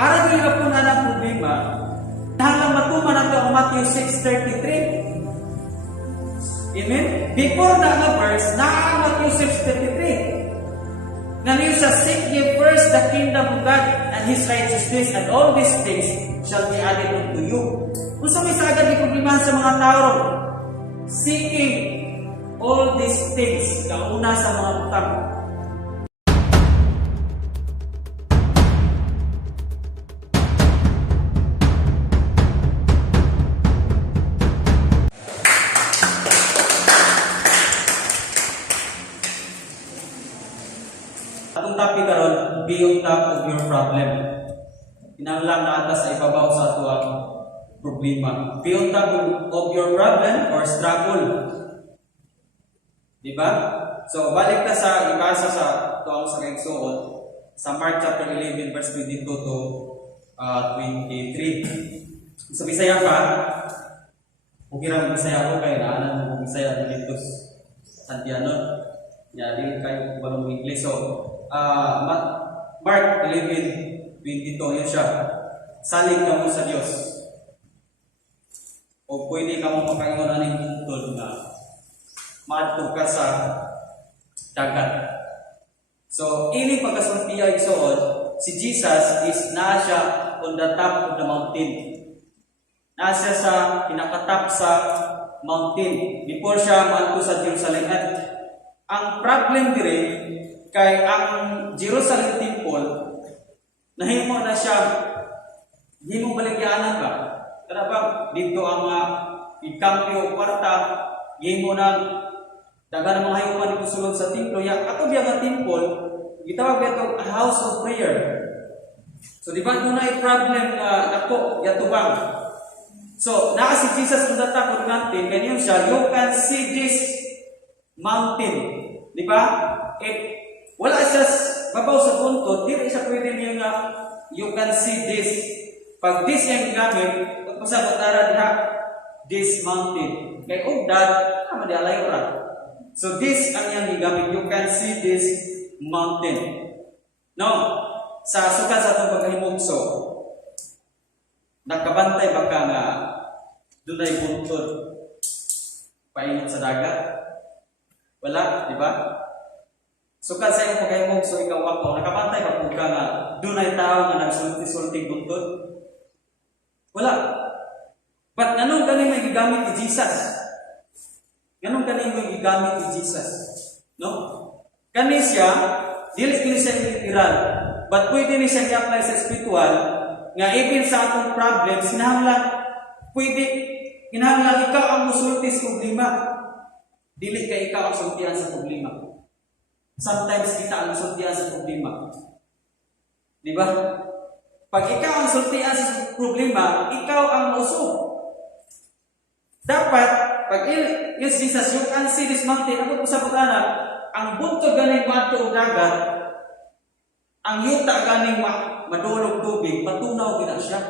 para dili ka po na ng problema, hanggang matuman nato ang Matthew 6:33. Amen? Before na verse, na ang Matthew 6:33. Nga niyo sa seek ye first the kingdom of God and His righteousness, and all these things shall be added unto you. Kung sa may sagad di problemahan sa mga tao, seeking all these things, kauna sa mga utang. Atong topic karon, be on top of your problem. Kinahanglan na atas sa ibabaw sa ato ang problema. Be on top of your problem or struggle. Diba? So, balik ka sa ibasa sa tuwang sa kaigsuon sa Mark chapter 11 verse 22 to 23. Sa Bisaya ka, kung kirang Bisaya ko kayo, naanan mo Bisaya dito sa Santiano. Yan, kayo balong English. So, Mark 11:22 yun siya. Salig ka mo sa Diyos. O pwede ka mo makaingon ng tungkol na maadto ka sa dagat. So, ini pagkasultiya igsoon, si Jesus is na siya on the top of the mountain. Nasa sa pinakatap sa mountain before siya maadto sa Jerusalem. At ang problem dire kay ang Jerusalem Temple nahimo na siya, hindi mo baligyanan ba? Kada ba dito ang ikampyo kwarta, himo na dagan mga hayuman dito sulod sa templo. Ya ato biya nga temple gitawag ito a house of prayer. So di ba dunay problem ako yatubang. So naa si Jesus on the top of the mountain, ganyan siya, you can see this mountain. Di ba? Wala siya babaw sa punto, di siya pwede niyo nga you can see this. Pag this yung gamit, pagpasabot ara diha this mountain. Kay ugdad, tama di alay ora. So this ang yang gigamit, you can see this mountain. No, sa sukat sa itong pagkahimugso, nakabantay ba ka nga dunay buntod painit sa dagat? Wala, di ba? Sukat sa iyong pagkahimugso, ikaw ako, nakabantay ba po ka nga dunay tao nga nagsulti-sulting buntod? Wala. But ganun ganing may gigamit ni Jesus? Ganun ganing may gigamit ni Jesus? No? Kani siya, dili kini siya literal, but pwede ni siya i-apply sa spiritual, nga even sa atong problems, kinahanglan ikaw ang musulti sa problema. Dili kay ikaw ang sultihan sa problema. Sometimes kita ang sultihan sa problema. Di ba? Pag ikaw ang sultihan sa problema, ikaw ang mausog. Dapat, pag yes, Jesus, you can see this mountain, ako po sa pagkana, ang buntod ganing madto og dagat, ang yuta ganing madulog tubig, patunaw gina siya.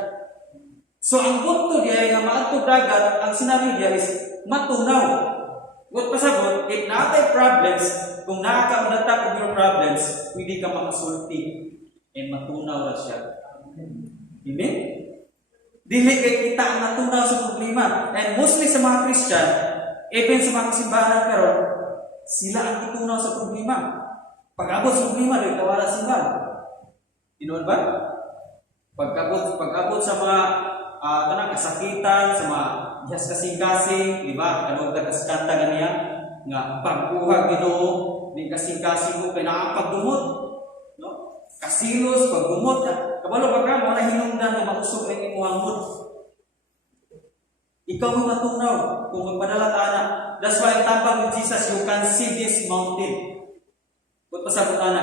So ang buntod diay nga maadto dagat, ang sinabi diya is matunaw. What pasabot, if naatay problems, kung nakaka on the top of your problems, pwede ka makasulti and matunaw na siya. Amen? Dili kay kita ang natunaw sa problema. And mostly sa mga Christian, even sa mga simbahan karon, sila ang tutunaw sa problema. Pag-abot sa problema, dahil kawala simbahan. Inoon ba? Pag-abot sa mga kasakitan, sa mga diyas kasing-kasing, di ba? Ano ka kaskanta ganiya? Nga pagbuhag Ginoo, di kasing-kasing mo, kaya nakapagdumot. No? Kasilos, pagdumot. Kabalo ba ka, mga hinungdan na mausog ay imuhang mood. Ikaw yung matunaw kung magpadala ka na. That's why tapang ni Jesus, you can see this mountain. Kung pasabot ka na,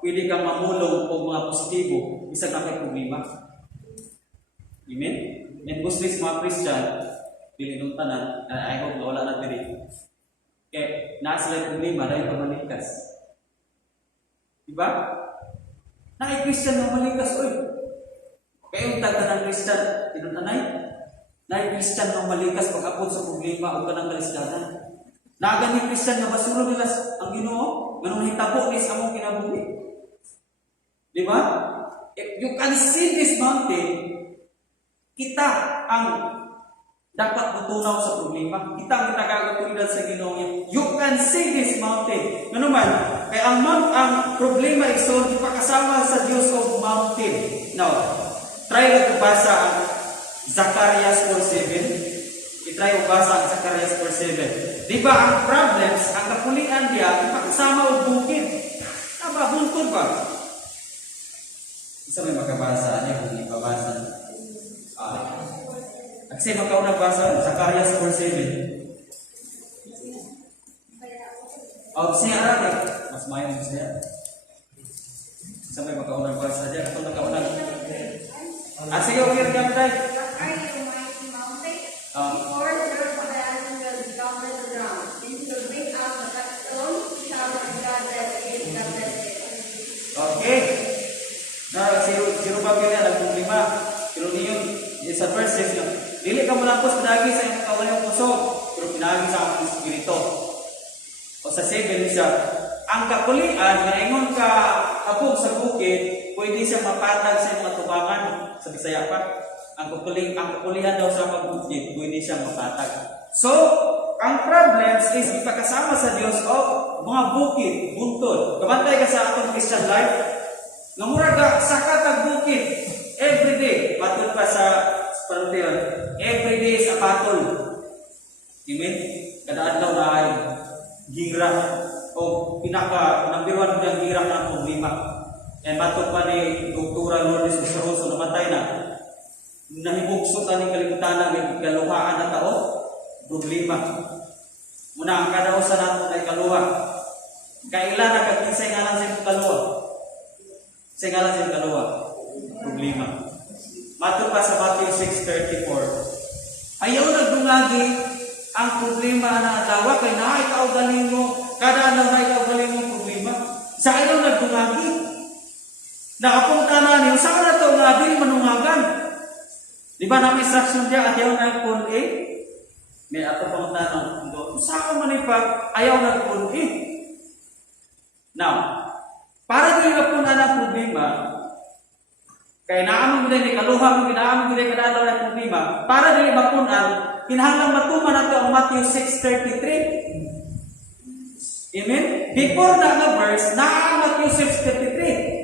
pwede kang mamulong o mga positibo, isang na kay problema. Amen? And Muslims, mga Christian, pili nung tanan, I hope na wala na pili. Kaya, nasa sila problema dahil pamalikas. Diba? Christian na malikas, oy. Kaya yung tagda ng Christian, tinunanay, Christian na malikas pag-apod sa problema o kanang kalisdanan. Nagani Christian na basuro nila ang Ginoo, ganung hitabo ni sa among kinabuhi. Diba? If you can see this mountain, kita ang dapat butunaw sa problema. Kita ang nagagatulidan sa Ginoo. You can see this mountain. Ano man? Kaya ang problema iso di pa kasama sa Dios of mountain. Now, try lang basa ang Zacarias 4:7. I-try basa ang Zacarias 4:7. Di ba ang problems, ang kapulian diya, di pa kasama og bukid. Aba, buntod ba? Isa may makabasa niya kung ipabasa. Kasi makaunang basa, Zacarias 4:7. Siya araw mas mayon siya. Isa may makaunang basa diya, katong makaunang. Sige, okay, kami tayo. Are you mighty mountain? Before the Lord of the heavens will cover the ground, and he will bring out the stone, tower of God that is covered. Okay. Na si Rubabel na nagproblema. Pero niyon sa verse 6 lang. Dili ka malapos pinagi sa imong kawalang puso, pero pinagi sa akong espiritu. O sa 7 siya, ang kapulian na ingon ka abog sa bukid, pwede siya mapatag sa imong tubangan sa Bisaya pa. Ang kapulian daw sa bukid, pwede siya mapatag. So, ang problems is ipakasama sa Dios o mga bukid, buntod. Kabantay ka sa atong Christian life. Namuraga sa katag bukid every day, patol pa sa pantiran. Every day is a battle. Amen? Kada adlaw na ay gira o pinaka number 1 ng gira ng problema. And matod pa ni Dr. Lourdes Rosso namatay na. Nahibugso ta ni kalibutan ng kaluhaan na tao, problema. Muna ang kadausan nato ay kaluha. Kailan nakakinsay nga lang sa kaluha? Sa ngalan sa kaluha, problema. Matod pa sa Matthew 6:34. Ayaw nagdungagi ang problema na adawa kay naay kaugaling mo, kada adlaw naay kaugaling mo problema. Sa ayaw nagdungagi. Nakapunta na niyo sa na to nga dili manungagan. Di ba na instruction dia ayaw nagpun may ato pang tanong ndo sa man ipa ayaw nagpun Now, para dili ka pun ana problema, kaya naamon gid ni kaluha mo ginaamon gid kada adlaw na problema, para dili mapunan, kinahanglan matuman nato ang Matthew 6:33. Amen. Before that verse, na Matthew 6:33.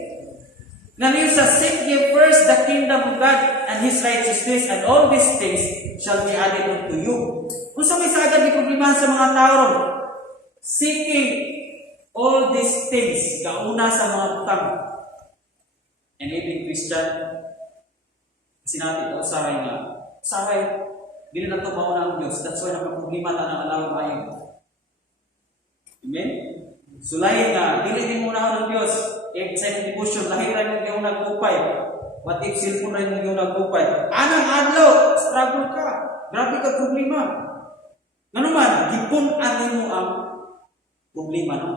Ngayon sa seek ye first the kingdom of God and His righteousness, and all these things shall be added unto you. Kung sa may sagad ni problema sa mga tao, seeking all these things, kauna sa mga utang. And even Christian, sinabi ko, usahay, dili na ito mauna ang Diyos. That's why nakaproblema ta ng alaw ayon. Amen? Sulayin na, dili din muna ng Diyos. If sa devotion, lahiran yung nagpupay. What if silpon rin yung nagpupay? Anang adlaw, struggle ka. Grabe ka problema. Ano man, gipunan mo ang problema, no?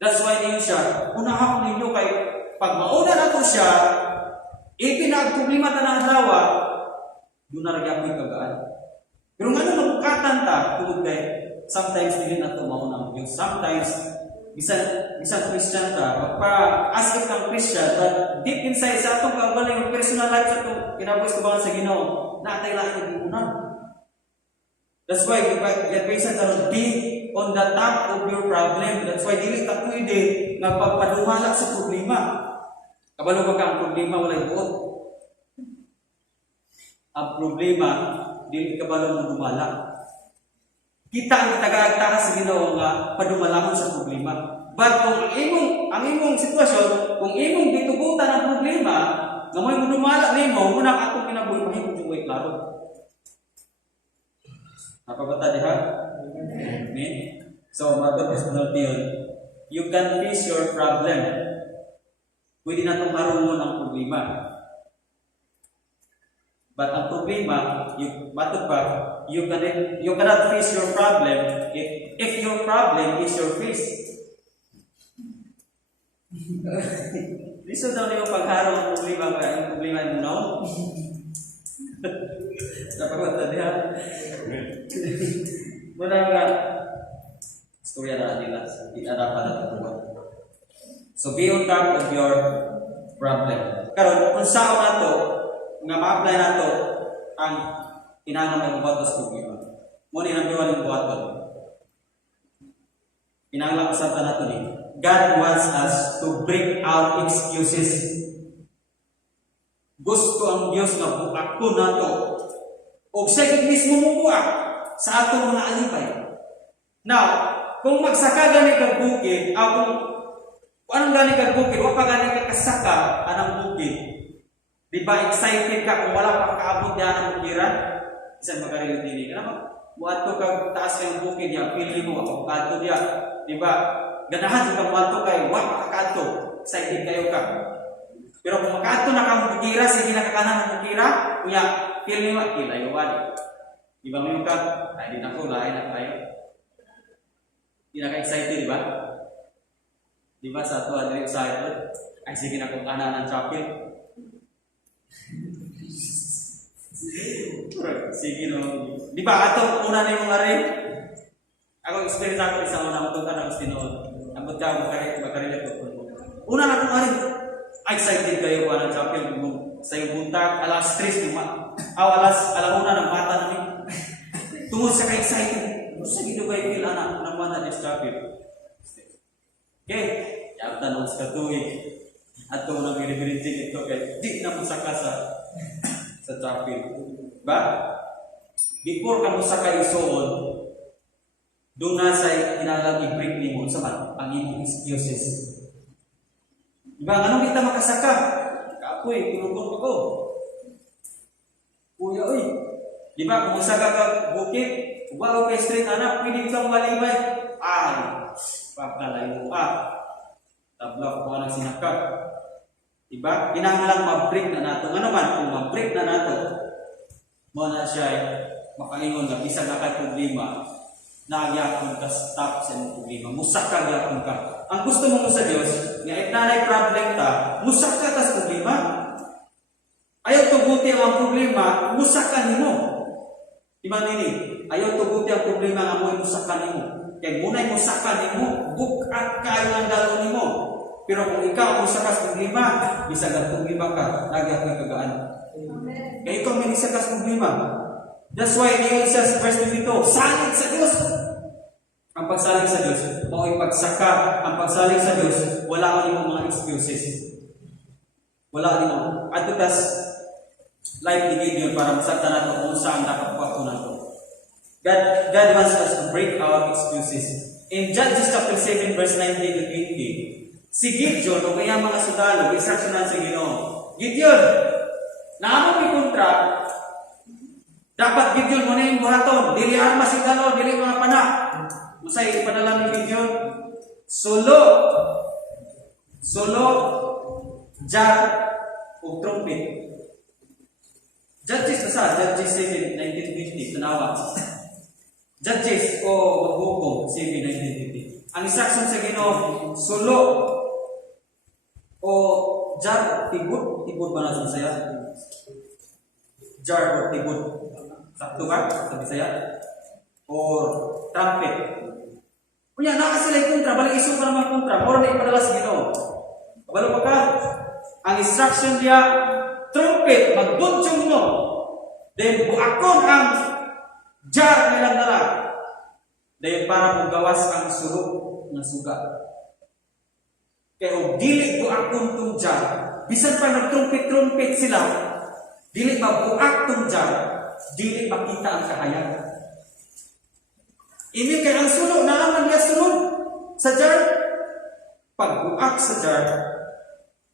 That's why niyo siya, unahan ninyo kay pag mauna na to siya, ipinagproblema ta ng adlaw, doon na rin ako'y kagaan. Pero nga nung magkatan ta, tungod kay, sometimes hindi na ito mauna ang Diyos. Sometimes, bisan Christian ka, magpa-ask if kang Christian, but deep inside sa atong kaugaling yung personal life sa itong kinabuhis ko ba sa Ginoo, natay lang ito gibunan. That's why, God-based na be on the top of your problem. That's why, dili ta pwede nagpagpaduhala sa problema. Kabalo ba ka ang problema, walay buot. Ang problema, dili kabalo mo dumala. Kita ang tagaagtaka sa Ginoo nga padumalamon sa problema. But kung ang imong sitwasyon, kung imong gitugutan ang problema, nga mo'y dumala nimo, muna ka atong kinabuhi mahimo jud way klaro. Napabata diha? Amen. So, matod personal yun. You can face your problem. Pwede na itong marungon ang problema. But ang problema, you cannot face your problem if your problem is your face. Liso daw niyo pagharong ang problema ba? Ang problema mo na? Napagwata niya. Muna nga, istorya na nila. Hindi na dapat na ito. So be on top of your problem. Karon kung sao nato nga ma-apply nato ang kinahanglan may buhaton sa problema. Mo ni number 1 yung buhaton. Kinahanglan usabta nato ni God wants us to break out excuses. Gusto ang Dios nga buakon nato o siya mismo mubuak sa atong mga alipay. Now, kung magsaka gani kag bukid, kung anong gani kag bukid, wa pa gani ka kasaka anang bukid. Di ba excited ka kung wala pa kaabot diyan ang bukiran? Isan magarilo dili. Kana muadto kag taas kay bukid ya, pili mo ako kadto diya. Di ba? Ganahan ka muadto kay wa pa kadto. Excited kayo ka. Pero kung makadto na kang bukira, sige na kakanan ng bukira, kuya, pili mo kilayo wali. Di ba mo ka? Ay di na ko lain na tayo. Di na ka-excited, di ba? Di ba sa ato adiri excited? Ay sige na kung kanan ng chapel. Sige no. Di ba ato una ni mong ari? Ako experience ako sa una mo ka na Pinoon. Ambot ka magkari ko. Una na kong ari. Excited kayo pa ng chapel sa iyong buntag alas 3 lima. Alauna ng bata namin. Tungod sa ka-excited. Sa gito kayo feel anak ng mana ng chapel. Okay. Yata nung sa katuig. At kung nang binibirintin ito kay di na mo saka sa chapel. Ba? Before ka mo saka isuon, doon na sa kinalang i-break ni mo sa ang imong excuses. Diba? Anong kita makasaka? Kapoy, kulong ako. Kuya, oy. Diba? Kung masaka ka bukit, wow, kay street anak, pwede kang malibay. Ay, papalayo ka. Tabla ko ang sinaka. Diba? Kinahanglan ma-break na nato. Ano man, kung ma-break na nato, mo na siya makaingon na bisag na kay problema, nagyakon ka stop sa imong problema. Musaka gyapon ka. Ang gusto mo sa Dios, nga if nanay problem ta, musaka ka sa problema. Ayaw tuguti ang problema, musaka nimo. Di ba nini? Ayaw tuguti ang problema nga mo musaka nimo. Kay munay musaka nimo, bukat kayo ang dalo nimo. Pero kung ikaw musaka sa problema, bisag ang problema ka, nagyak ka kagaan. Kaya ikaw may isa ka sa problema. That's why niyo sa verse 22, salig sa Diyos. Ang pagsalig sa Diyos, o ipagsaka, ang pagsalig sa Diyos, wala ka mga excuses. Wala din mo. At tas, life ni Gideon para masakta nato kung saan nakapwato nato. God wants us to break our excuses. In Judges chapter 7, verse 19 to 20, si Gideon, o kaya mga sundalo, instructionan sa Ginoo. Gideon, naamong may kontra, dapat Gideon mo na yung buhaton. Dili armas yung dalo, dili mga panak. Masay ipadala ni Gideon. Solo, jar, o trumpet. Judges na sa Judges 7, 1950, tanawa. Judges o maghukom 7, 1950. Ang instruction sa Ginoo, solo o jar, tibod ba na sa Bisaya? Jar o tibod. Sakto ba sa Bisaya? Or trumpet. Kunya naka sila kontra, balik isu ka naman kontra, mura na ipadala sa Ginoo. Kabalo pa ka? Ang instruction dia, trumpet, magbudyong mo. Then buakon ang jar nilang dala. Then para magawas ang sulok ng suga. Kaya kung dili buakon tong jar, bisan pa nag-trumpet sila, dili mabuak tong jar, dili makita ang kahayag. Ini kaya ang sulok, naaman niya sulok sa jar. Pagbuak sa jar,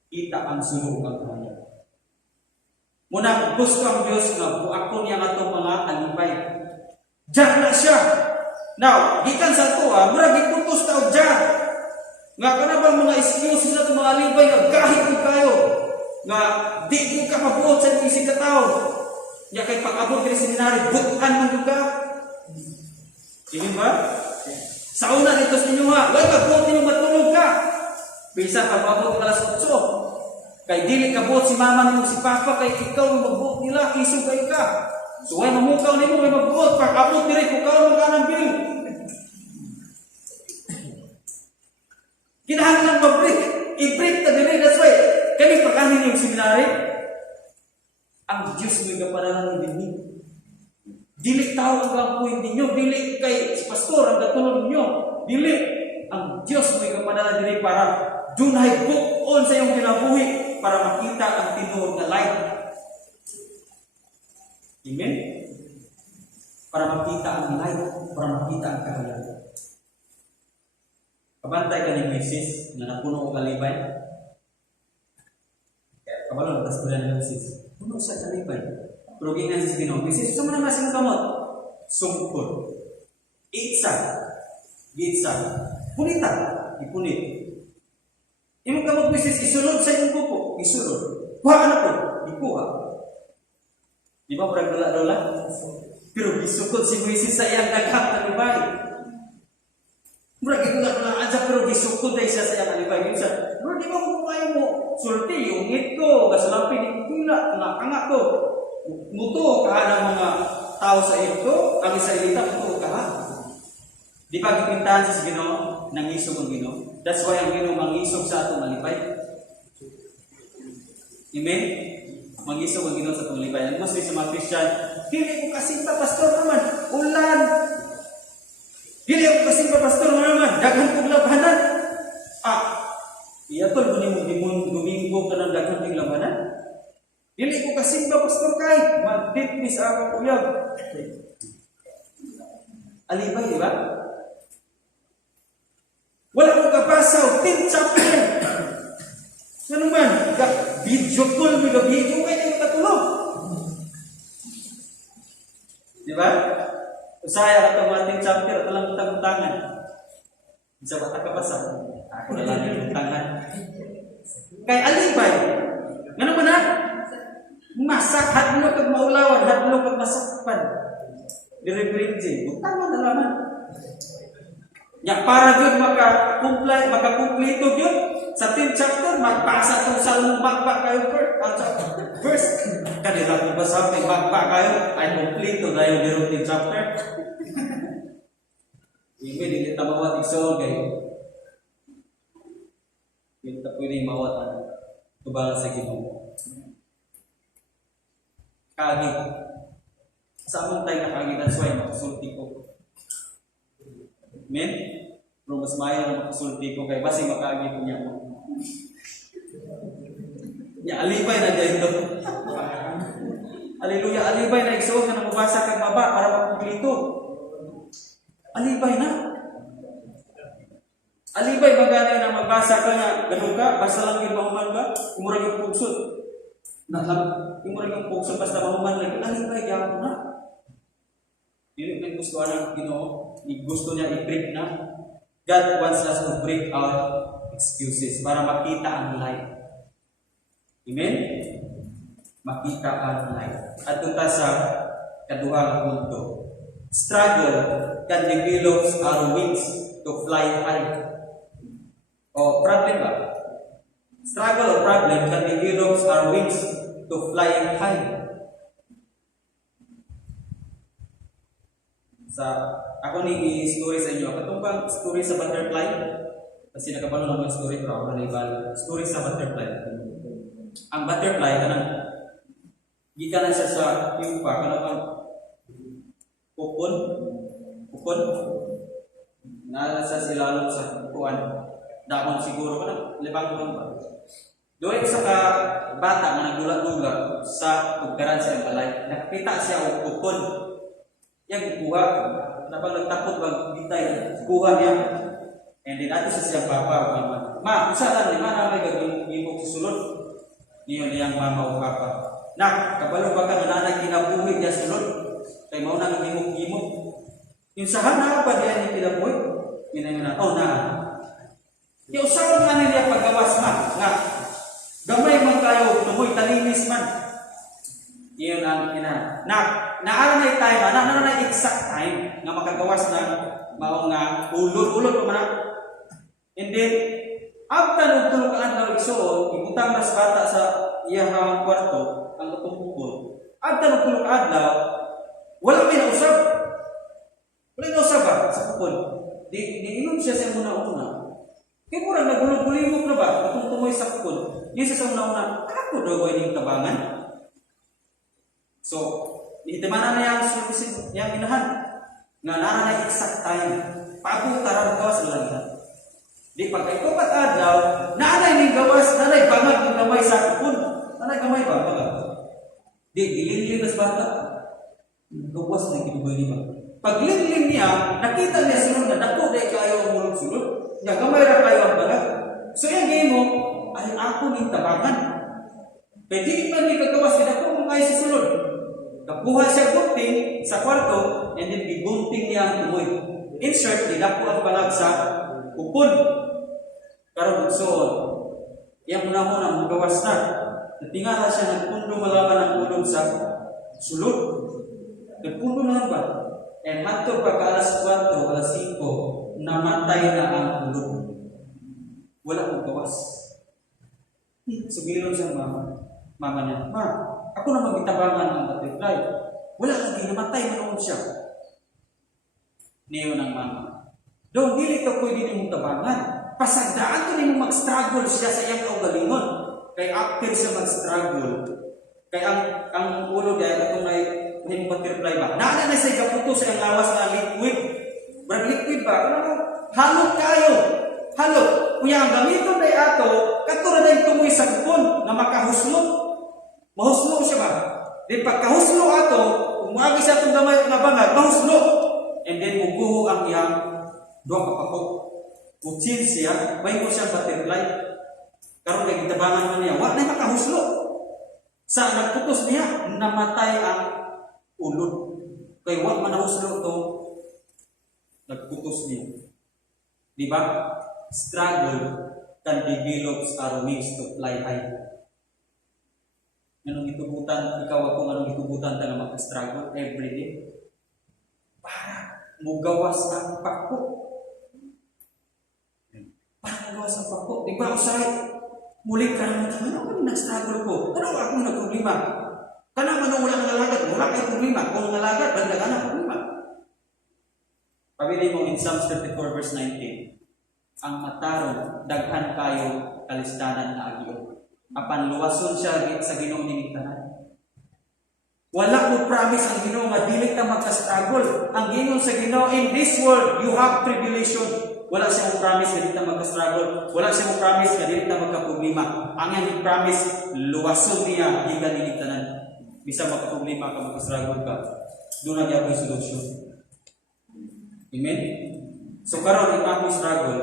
kita ang sulok ang kahayag. Muna gusto ang Diyos na buakon niya nga itong mga alipay. Jar na siya. Now, gikan sa ito, mura giputos na o jar. Nga ka na ba mga excuses na itong mga alipay nga kahit ko kayo. Nga di ko ka pabuot sa isig ka tao. Nga kay pag-abot ka ng seminary, bukan man ka. Sige ba? Sa una dito sa inyo ha, wala magbuot ninyo matulog ka. Bisa ka pabuot ka alas 8. Kay dili ka buot si mama nimo si papa, kay ikaw ang magbuot nila, iso kay ka. So ay mamukaw nimo may magbuot, pag-abot dire ko kaon mo kanang bil. Kinahanglan mag-break. I-break ta dili. That's why kami pagkanin yung seminary. Ang Diyos may kapanalan ng dili. Dili tao ang gagawin ninyo. Dili kay si pastor ang gatulong ninyo. Dili. Ang Diyos may kapanalan dili para dunay bukon sa iyong kinabuhi para makita ang tinuod na light. Amen? Para makita ang light. Para makita ang kahalaga. Kabantay ka ni Moises na napuno o kalibay. Kabalo na tas tulan ni Moises. Puno sa kalibay. Pero gingan sa Ginoo, Moises, sa man masing kamot. Sungkod. Itsa. Gitsa. Punita. Ipunit. Imong kamot Moises isulod sa imong kuko. Isulod. Kuha ka na po. Ikuha. Di ba parang dala-dala? Pero gisukod si Moises sa iyang daghang kalibay. Murag ito na adsa pero gisukod dahil siya sa iyang kalibay. Minsan, Lord, di ba kung kayo mo sulti, yung ito, kasalampin, ikula, nakanga ko. Muto ka ng mga tao sa ito, ang Israelita, muto ka. Di ba kipintahan sa Ginoo, nangisog ang Ginoo? That's why ang Ginoo mangisog sa atong malipay. Amen? Mangisog ang Ginoo sa atong malipay. Ang mas sa mga Christian, dili ko kasinta, pastor naman, ulan. Dili ko kasinta, pastor naman, daghan kong labanan. Iya tol, Domingo ka ng daghan kong labanan. Dili ko kasinta, pastor kay, mag-fitness ako uyab. Alibay, di ba? Wala ko kapasaw, 10 chapter. Ano man, video call, video kayo yung katulog. Di ba? Usaya ka mga 10 chapter, at lang utang-utangan. Bisa ba takabasa? Ako na lang yung utangan. Kay alibay, ano ba na? Masak, hadlo kag maulawan, hadlo kag masakpan. Dire-diretsi, utangan na laman. Ya para jud makakumplito jud sa 10 chapter magbasa tong salmo magba kayo verse kanila kung basa may magba kayo ay kumplito dayon diro 10 chapter. Ibe dili ta mawat isol kay kita pwede mawat ang tubal sa Ginoo. Kagi sa among tay nakagi, that's why makasulti ko. Amen? Pero mas mayo na makasulti ko kay basi makaagi ko niya mo. Ya alibay na dito. Hallelujah, alibay na igsuon na mabasa kag baba para makumplito. Alibay na. Alibay bagay na magbasa ka nga ganun ka, basta lang yung mahuman ba? Umurag yung pugsod. Umurag yung pugsod basta mahuman lang. Alibay gyapon na. Yun yung gusto ng Ginoo, gusto niya i-break na. God wants us to break out excuses para makita ang light. Amen? Makita ang light. At ito sa kaduhang punto. Struggle can develop our wings to fly high. O problem ba? Struggle or problem can develop our wings to fly high. Ako ni i-story sa inyo. Katong bang story sa butterfly? Kasi nakapano naman story pero ako na story sa butterfly. Ang butterfly kanang gikan na siya sa pupa kanang bang pupon na sa silalom sa kuan. Dakon siguro kanang libang kuan ba. Doon sa ka bata nga nagdulat-dulat sa tugkaran sa balay. Nakita siya og pupon. Yang kuha, napag nagtakot bang bitay, kuha niya. And then ato sa siyang papa o mama. Ma, usa lang, di man may gagawin sa sulod. Niyon niyang mama o papa. Nak, kabalo ba ka nanay kinabuhi niya sulod? Kay mao na gimok-gimok. Yung sahan na pa diyan ni kinabuhi. Yun na, na. Yung usapan man niya paggawas ma, nga, gamay man kayo, tumoy talinis man. Iyon ang naalam na time, naalam na exact time nga makagawas na mao nga ulod pa man. And then after ng tulog ka adlaw igsuon, ibutang mas bata sa iyang kwarto ang tumpukol. After ng tulog ka adlaw, wala may nausap. Wala nausap ba sa pukol? Di inom siya sa una-una. Kaya murang nagulog-bulimok na ba? Kung tumoy sa kupon, yung sa una-una, ako daw ba yung tabangan? So, ihitimanan na yung service yung inahan. Nga nara na exact time. Pagpuntaran ko sa langitan. Di pagka ito adlaw, naanay ning gawas, nanay bangag ng gamay sa kupon. Nanay gamay ba? Bangag. Di, gilinlim na sa bata. Gawas na kinubay niya. Pag linlim niya, nakita niya sulod na dako dahil kayo ang mulong sulod. Ya, gamay ra kayo ang bangag. So yung game mo, ay ako ning tabangan. Pwede pa ni kagawas, kaya ako kung kayo sa sulod. Nakuha siya gunting sa kwarto, and then bigunting niya ang tumoy. Insert, nila po ang balag sa upon. Karon suod. Yang una-una, magawas na. Natingala siya, nagpundo malaman ang ulog sa sulod. Nagpundo na ba? And hato pagka alas 4, alas 5, namatay na ang ulog. Wala akong gawas. Sumilon siya mama niya, Ma, ako na magitabangan ang butterfly. Wala kang ginamatay, manood siya. Niyo ng mama. Dong, dili ka pwede nimong tabangan. Pasagdaan ko nimong mag-struggle siya sa iyang kaugalingon. Kay after siya mag-struggle, kay ang ulo dahil ito may himong butterfly ba? Naana na siya kaputo sa iyang lawas na liquid. Brad liquid ba? Ano mo? Halot kayo. Halot. Kuya ang gamiton na ato, katulad na yung tumoy sa kupon na makahuslo. Mahuslo siya ba? Then pagkahuslo ato, umagi sa itong gamay na bangag, mahuslo. And then muguho ang iyang doon kapako. Utsin siya, may mo siyang butterfly. Karoon kay gitabangan mo niya, wala na makahuslo. Sa nagputos niya, namatay ang ulod. Kaya wala man nahuslo ito, nagputos niya. Di ba? Struggle can develop our means to fly high. Anong itubutan, ikaw ako anong itubutan ta nga mag-struggle every day? Para mugawas ang pako. Para mugawas ang pako. Di ba ako saray? Muli ka naman, ano nag-struggle ko? Ano ako nag-problema? Kana man wala kang nalagad, wala kang problema. Kung nalagad, banda ka na problema. Pabili mo in Psalms 34 verse 19. Ang matarong, daghan kayo kalistanan na agiyon. Apan luwason siya sa Ginoo ning tanan. Wala ko promise ang Ginoo nga dili ta magka-struggle. Ang Ginoo sa Ginoo, in this world you have tribulation. Wala siya mo promise nga dili ta magka-struggle. Wala siya mo promise nga dili ta magka-problema. Ang iyang promise, luwason niya gikan ning tanan. Bisa magka-problema ka, magka-struggle ka, doon na gyapon solusyon. Amen. So karon ikaw struggle,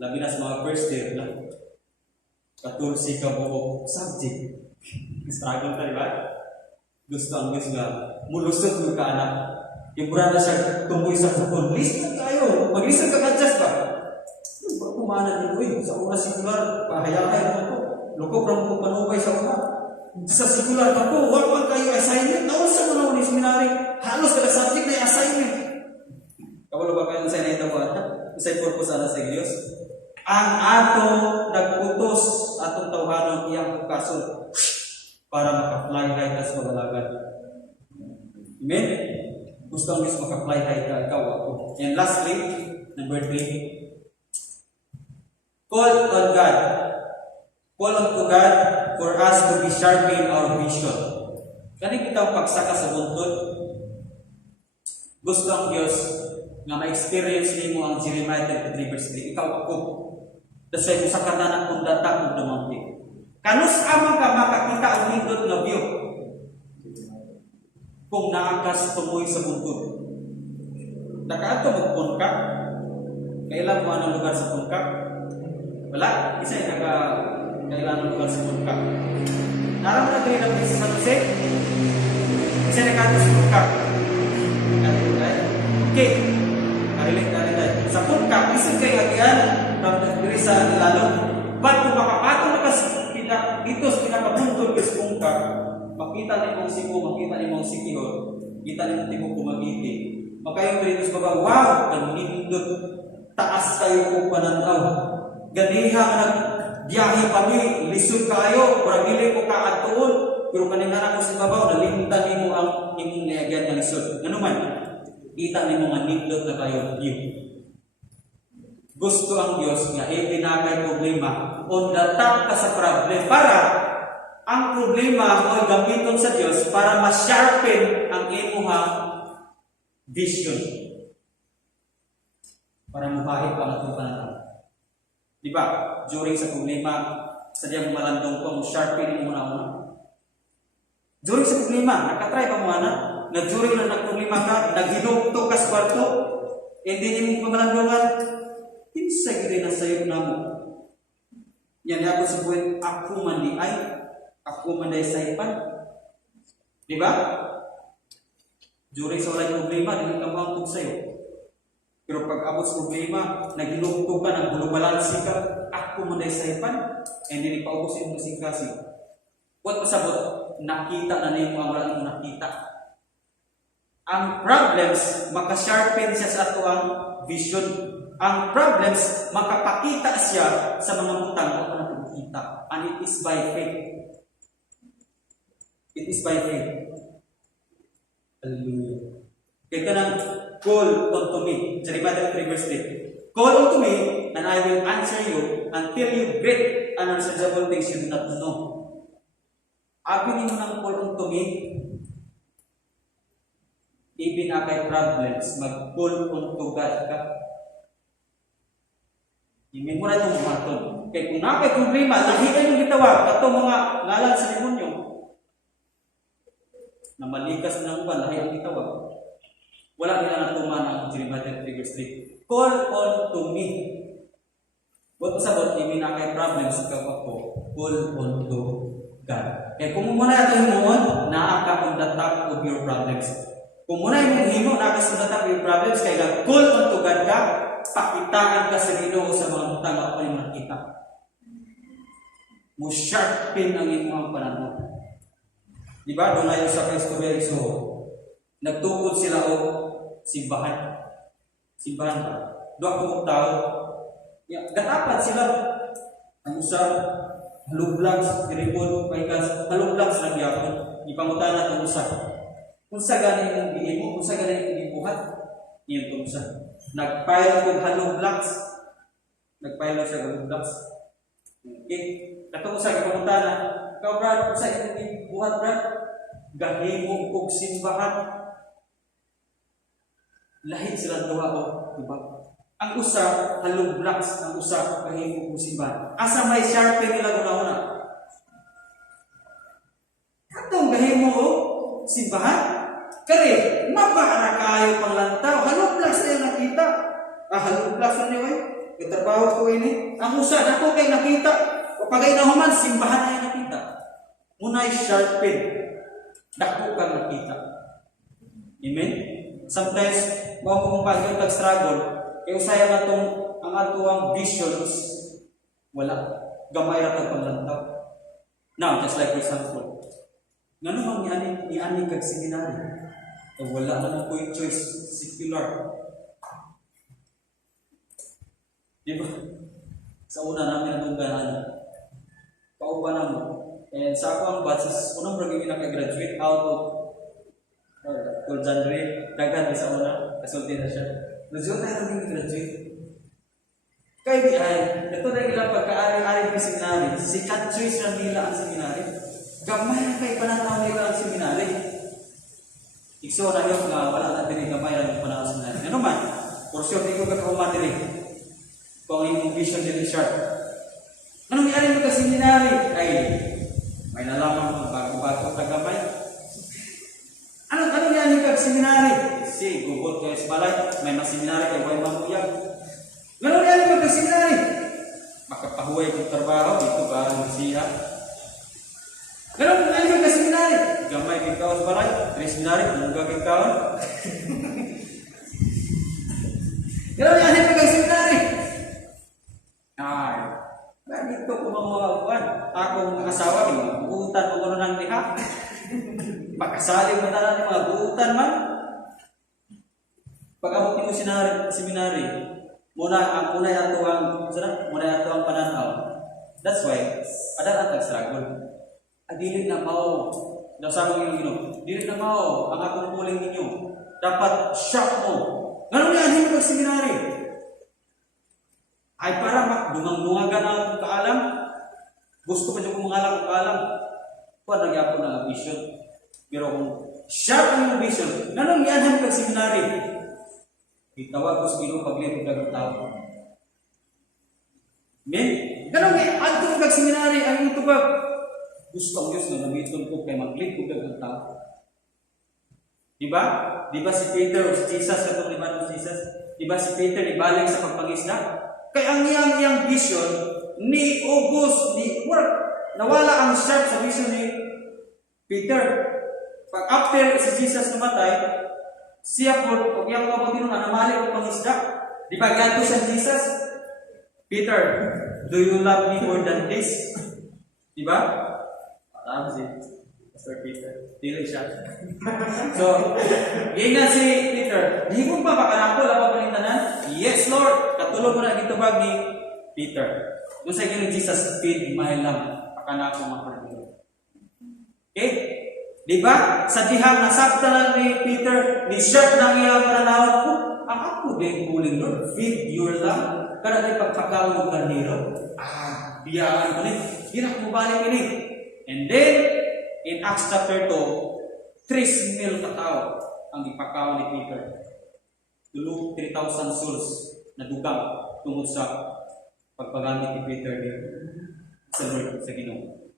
labi na sa mga first year na 14 ka buok subject. Struggle ka, di ba? Gusto ang Diyos nga, mulusot mo ka anak. Yung brada siya tumboy sa kupon. Listen kayo. Mag-listen ka ka-adjust ba? Yung ba kumana din ko sa una sikular, pahayahay mo ko. Lukop lang ko panubay sa una. Sa sikular pa po, wag man kayo assignment. Naon sa mga ulit seminary, halos kada subject na assignment. Kawalo ba kayo sa inay ba? Sa purpose ana sa Diyos. Ang ato nagputos atong tawhanon iyang bukason para maka-fly high ka sa magalagad. Amen? Gusto ang Diyos maka-fly high ka, ikaw ako. And lastly, number 3, call on God. Call on to God for us to be sharpen our vision. Kani kita pagsaka sa buntod. Gusto ang Diyos nga ma-experience nimo ang Jeremiah 33 verse 3. Ikaw ako. Dasay sa katanan kung datang kung dumampi. Kanus amang ka makakita ang nindot na view kung naakas tumoy sa buntod. Nakaato mag-puncak. Kailan mo anong lugar sa puncak? Wala. Isa yung kailan ang lugar sa puncak. Narang na kayo ng sa San Jose? Isa nakaato sa puncak. Okay. Karilit. Sa puncak, isang kayo agian from the sa lalong. Ba't kung makapatong na kasi dito sa pinakabuntod sa puncak, makita ni mong sipo, makita ni mong sikihor, kita ni mong tibok kumagiti. Makayong dito sa baba, wow! Kanindot, taas kayo kung pananaw. Ganiha nga nagbiyahe kami, lisod kayo, parabili ko kaatuon, pero kanina ko sa babaw, nalimtan ni mo ang imong niagyan na lisod. Ano man, kita ni mo nga nindot na kayo view. gusto ang Dios nga ipinakay problema on the top ka sa problem para ang problema o gamiton sa Dios para ma-sharpen ang imuha vision. Para mabahit pa ang atong pananaw. Di ba? During sa problema, sadyang malandong ko, sharpen mo na. During sa problema, nakatry pa mo na during na nagproblema ka, naghinugto ka sa kwarto, hindi mo pamalandungan, insay rin na sayo na mo. Yan ako sa buwan, ako man di ay, ako man di sa ipan. Di ba? During sa walay problema, hindi ka maangkog sa'yo. Pero pag abot sa problema, naghinugto ka, nagbulubalansi ka, ako man di sa ipan, hindi paubos yung masing-kasing. What pasabot? Nakita na niyo ang wala mo nakita. Ang problems, makasharpen siya sa ato ang vision. Ang problems, makapakita siya sa mga butang o nakikita. And it is by faith. It is by faith. Hallelujah. Kaya ka ng call unto me. Jeremiah 3 verse 3. Call unto me, and I will answer you until you great and unsearchable things you do not know. Abinin mo ng call unto me, even na kay problems, mag-call unto God ka. Imin mo na itong buhaton. Kaya kung nakay problema, lahikan yung gitawag, ito mga ngalan sa demonyo, na malikas na uban, lahi ang gitawag. Wala nila natuman ang Jeremiah 3 verse 3. Call unto me. Buat pasabot, imin na kay problems, ikaw ako, call unto God. Kaya kung muna ito himuon, naaka on the top of your problems. Kung muna yung himo, naaka on the top of your problems, kaya call unto God ka, pakitaan ka sa Ginoo sa mga butang ako yung nakita. Mo sharpen ang inyong pananaw. Di ba? Doon na yung sa Kristoberg, so nagtukod sila o simbahan. Simbahan ba? Doon ako mong tao. Gatapat sila. Ang usap, halublags, diripod, paikas, halublags lang yapon. Ipangutan na itong usap. Kung sa ganin yung bihin mo, kung sa ganin yung ibuhat, iyon itong usap. Nagpile kong halublags. Nagpile sa halublags. Okay? Katong usap, ipangutan na. Ikaw, Brad, kung sa yung ibuhat, Brad, gahimong kong simbahan. Lahit sila duha o, diba? Ang usa, halublags, ang usa, gahimong kong simbahan. Asa may sharpen nila una-una. Katong gahimong o, simbahan. Kare, mapara kayo pang lantaw. Halublags na yung nakita. Halublags na niyo eh. Katrabaho ko ini. Ang usa, ako kayo nakita. O pagay na human, simbahan na yung nakita. Muna'y sharpen. Dako kang nakita. Amen? Sometimes, mga kumpagyo tag-struggle, kaya usaya na itong ang atuang visions, wala. Gamay na itong panglantaw. Now, just like for example, nga naman ni-ani kag seminary, wala na po yung choice, secular. Diba? Sa una namin ang ganahan, paupa na mo. And sa ako ang batches, unang braging naka-graduate out of January, dagan sa una, kasulti na siya. Resulta tayo naging graduate. Kaya di ay, ito na ilang pagka-ari-ari ng seminary, sikat choice na nila ang seminary. Gamay kay pananaw nila ang seminary. Ikso na yun nga, wala na din gamay lang yung pananaw sa seminary. Ano man, for sure, di ko kakauman din. Kung yung vision din sharp. Anong nangyari mo ka seminary? Ay, may nalaman mo bago-bago ka gamay. Ano nangyari ka seminary? Si gubot kayo sa balay, may mga seminary kayo, may mga uyag. Ano nangyari ka seminary? Makapahuay kong trabaho, dito ba ang siya? Ganun nangyari ka seminary? Gamay kong kaon sa balay, may seminary, mungga kong kaon. Ganun nangyari ka seminary? Ay, dito ko mga uwan. Akong asawa, buutan mo ko ng liha. Pagkasaling mo na ng mga buutan man. Pag-abot mo seminary, muna ang atuang pananaw. That's why, ada ang struggle. Dili na mao. Dasama ng Ginoo. Dili na mao ang akong puling ninyo. Dapat shock mo. Ganun ni anhin pag seminary. dungang-dungagan na akong kaalam. Gusto pa dyan kong mga kaalam. Kuha na gyapon na vision. Pero kung sharp ang vision, nanong ianhan kag seminary? Itawag ko sa Ginoo paglito kag tao. Amen? Ganun nga, adto kag seminary ang imong tubag. Gusto ang Diyos na namiton ko kay maglito kag tao. Diba? Diba si Peter o si Jesus, katong liman o si Jesus? Diba si Peter ibalik sa pagpangisda? Kaya ang iyang vision ni August, ni work, nawala ang sharp sa vision ni Peter. Pag after si Jesus namatay, siya po, o iyang kapatid na namali o pangisda. Di ba ganito siya Jesus? Peter, do you love me more than this? Di ba? Parang si Pastor Peter. Dili siya. So, yun na si Peter. Di ko ba makalako, lapa panintanan? Yes, Lord. Katulog mo na gitubag ni Peter. Doon sa giling Jesus, feed my lamb. Pakanako makaragilo. Okay? Diba? Sa dihang nasabta lang ni Peter, ni shirt ng iyang pananawad ko, ang ako din huling Lord, feed your lamb. Kada tayo pagpagkawag ng karnero. Biyaan ko rin. Hindi ko balik ini. And then, in Acts chapter 2, 3,000 katao ang ipakaw ni Peter. Tulog 3,000 souls na dugang tungkol sa pagpagamit ni Peter sa Lord, sa Ginoo.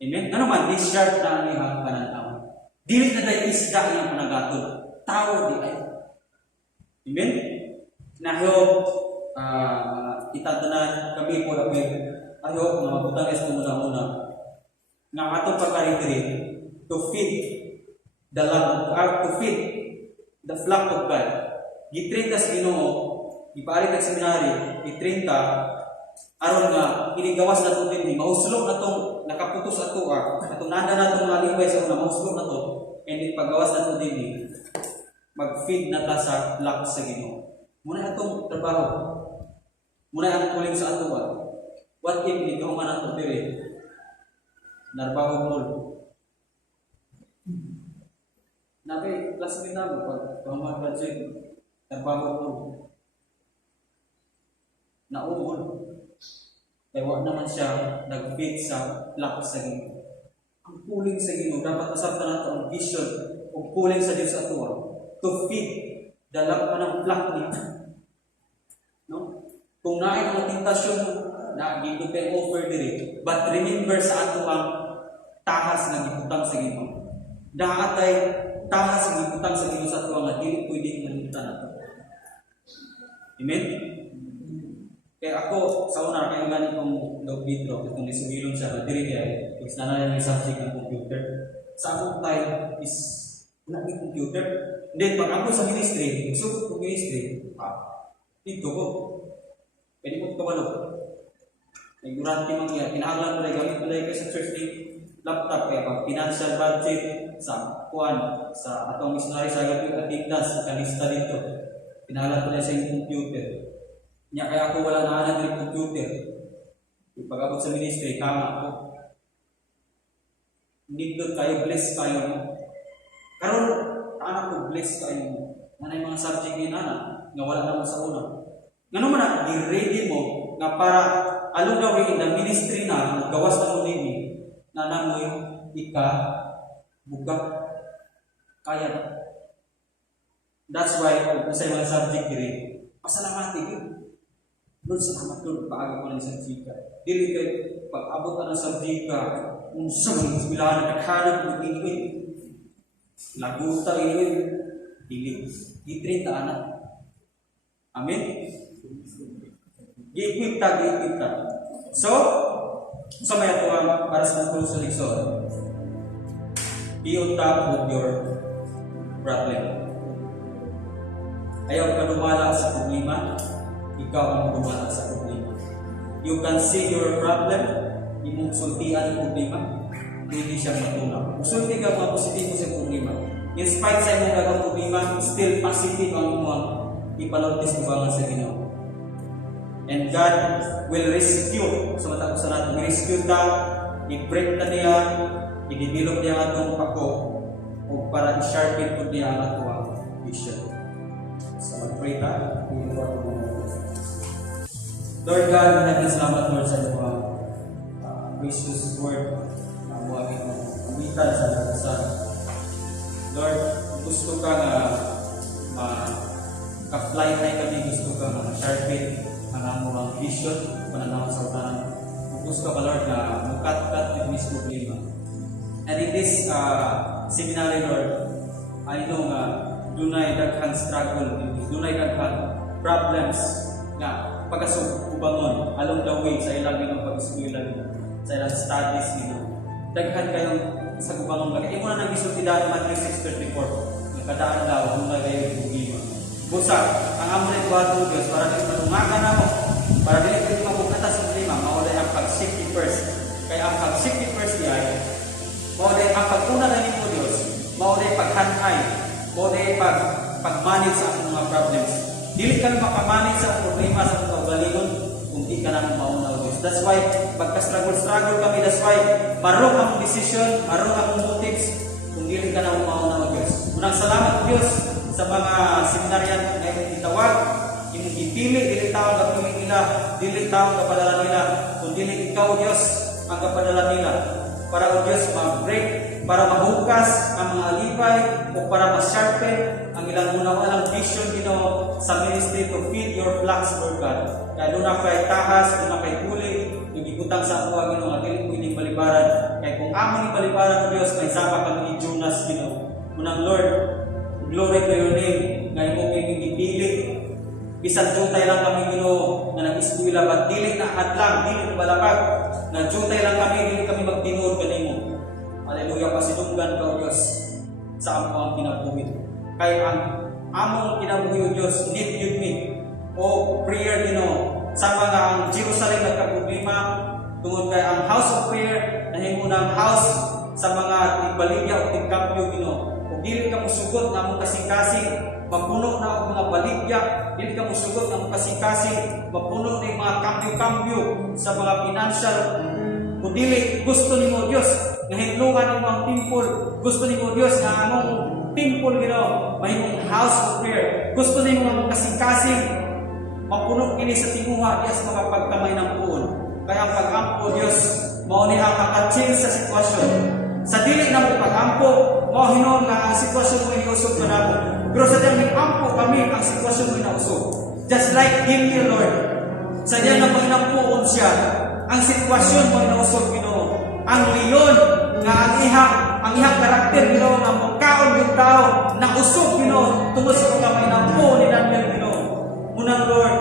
Amen? Ano man, this sharp na ang iyang pananaw. Dili na dahil isda iyang panagatod. Tao di ay. Amen? Nahiyo, itatanan kami po na ayaw na mabutang is muna-muna nga atong pagkaritiri to feed the lamb, to feed the flock of God. Gitrain ta sa Ginoo, ipaari ta seminary, itrain ta aron nga inigawas na ito din, mauslog na itong nakaputos ato atong nanda na itong nalibay sa una, mauslog na ito, and ipagawas na ito din, mag-feed na ta sa flock sa Ginoo. Muna itong trabaho, muna ang kuling sa ato ba? What if hindi ko man ato dire? Narbaho mo. Nabi, classmate na mo, pag pamahal ka siya, narbaho mo. Nauhol. Kaya wag naman siya nag-fit sa flock sa Ginoo. Ang kuling sa Ginoo, dapat masabta nato ang vision o kuling sa Diyos sa ato to feed the lamb ng flock niya. No? Kung naay mga tentasyon na dito kay offer diri, but remember sa ato ang tahas na gibutang sa Ginoo. Dahatay tahas nga gibutang sa Ginoo sa ato nga dili pwedeng malimutan nato. Amen. Kaya ako, sa una, kaya ganit kong Dog Pedro, itong isugilon siya, diri kaya, is na yung subject ng computer. Sa akong time is, wala yung computer. Then, pag ako sa ministry, gusto ko ministry, dito ko. Pwede ko kawalo. Nagurante mang iya, pinahaglan ko gamit ko lang sa church ni laptop, kaya pag financial budget, sa kuwan, sa atong missionary sa gabi, attendance, kalista dito. Pinahaglan ko lang sa yung computer. Nya kaya ako wala na ng computer. Pag abot sa ministry, kama ako. Nindot kayo, bless kayo. Karon, anak ko, bless kayo. Ano yung mga subject ni Nana, nga wala na mo sa una. Nga naman na, i-ready mo, nga para along the way in the ministry na, naggawas na mo nini, na namoy, buka, kaya. That's why, kung sa mga subject diri, pasalamati yun. Lord, salamat Lord, paaga ko ng sabjika. Dili kay pag-abot ka ng sabjika, kung sa mga isbilahan, naghanap mo inuin. Laguta inuin. Dili. Gitrin ta anak. Amen? Gi-equip ta. So, sa may atuang para sa mga sa liksyon, be on top of your problem. Ayaw ka lumala sa problema, ikaw ang dumala sa problema. You can see your problem, imong sultian ang problema, hindi siya matunaw. Usulti ka mga positibo sa problema. In spite sa imong gagang problema, still positive ang mga ipanotis ubangan sa Ginoo. And God will rescue. So matapos sa natin, rescue ta, i-break na niya, i-develop niya ang atong pako, o para i-sharpen po niya ang atong vision. So mag-pray ta, Lord God, maraming salamat Lord sa mga precious word na buwagin mo. Kumitan sa nagkasan. Lord, gusto ka nga ka-fly high kami, gusto ka nga sharpen ang among vision, pananaw sa utanan. Gusto ka Lord na mukat-kat with this problema. And in this seminary Lord, I know nga dunay daghang struggle, dunay daghang problems nga pagkasubangon along the way sa ilang pag-eskwela, sa ilang studies nila. Daghan kayong sa kubangon bagay. Imo na nang gisultidan Matthew 6:34. Ang kadaan daw dunay kayo problema. Busa, ang amo ni Tuhan Diyos para dili matungakan namo, para dili kita mabukata sa problema, maulay ang pag-safety first. Kaya ang pag-safety first ay maulay ang pag-una na nimo Diyos, maulay paghanay, maulay pag-manage sa mga problems. Dili ka makamanage sa problema sa mga ugalingon kung di ka na maunaw Diyos. That's why pagka-struggle kami, that's why marong ang decision, marong ang motives kung dili ka na maunaw Diyos. Unang salamat Diyos sa mga seminaryan na itawag, imong gipili, dili tao kapili nila, dili tao kapadala nila, kung dili ikaw Diyos ang kapadala nila. Para o Diyos ma-break, para mahukas ang mga alipay, o para ma-sharpen ang ilang unawalang vision Ginoo sa ministry to feed your flocks, Lord God. Kaya doon na kay tahas, doon na kay huli, yung ikutang sa buwa Ginoo, at dili pwedeng balibaran. Kaya kung among ibalibaran o Diyos, may sapa kami ni Jonas Ginoo. Unang Lord, glory to your name, ngayon mo kayo gipili. Bisan jutay lang kami Ginoo na nag-eskwela, ba't dili na hadlang, dili na balapag, na jutay lang kami, dili kami magtinuod kanimo. Hallelujah, pasidunggan ka o Diyos sa among kinabuhi. Kaya ang among kinabuhi o Diyos, need you me. O prayer Ginoo, sama nga ang Jerusalem nagkaproblema, tungod kay ang house of prayer, nahimo ng house sa mga tigbaligya o tigkampyo Ginoo. Kung dili ka musugot na among kasing-kasing, mapuno na ang mga baligya, dili ka musugot na among kasing-kasing, mapuno na yung mga kambyo-kambyo sa mga financial. Kung dili gusto nimo Dios nga hidlungan nimo ang temple, gusto nimo Dios nga among temple Ginoo mahimong house of prayer. Gusto nimo among kasing-kasing mapuno kini sa tinguha diya sa mga pagkamay ng puon. Kaya ang pag-ampo Dios mao ni ang makachange sa sitwasyon. Sa dili na mo pag-ampo, mao hinon nga ang sitwasyon mo iusog ka namo. Pero sa dili ampo kami ang sitwasyon mo inausog. Just like Gideon Lord, sa diyan na pag-ampuon siya, ang sitwasyon mo inausog Ginoo. Ang leon nga ang ihang karakter Ginoo nga mukhaon yung tao na usog Ginoo tungod sa pagkamay ng puon ni Daniel Ginoo. Munang Lord,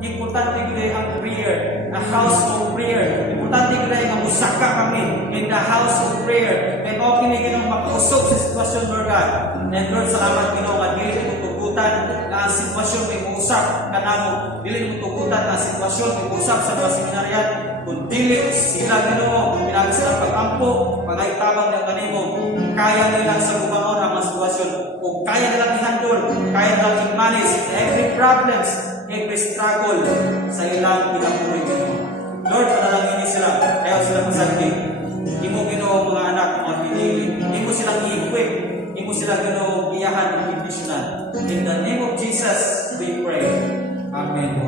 importante gid ang prayer, a house of prayer. Importante gid ang musaka kami in the house of prayer. Kay mao kini Ginoo makausog sa sitwasyon Lord God. And Lord, salamat Ginoo nga dili mo tugutan nga ang sitwasyon may usap kanamo. Dili mo tugutan nga ang sitwasyon may usap sa mga seminaryan. Kung dili sila Ginoo pinagi sila pag-ampo, pangaitabang ng kanimo, kaya nila sa kubangon ang mga sitwasyon. Kung kaya nilang i-handle, kaya nilang i-manage every problems, every struggle sa ilang pinapuri Ginoo. Lord, panalangin sila, ayaw sila masakit. Imo Ginoo mga anak, mga pinili. Imo silang i-equip. Imo silang Ginoo giyahan ng conditional. In the name of Jesus, we pray. Amen.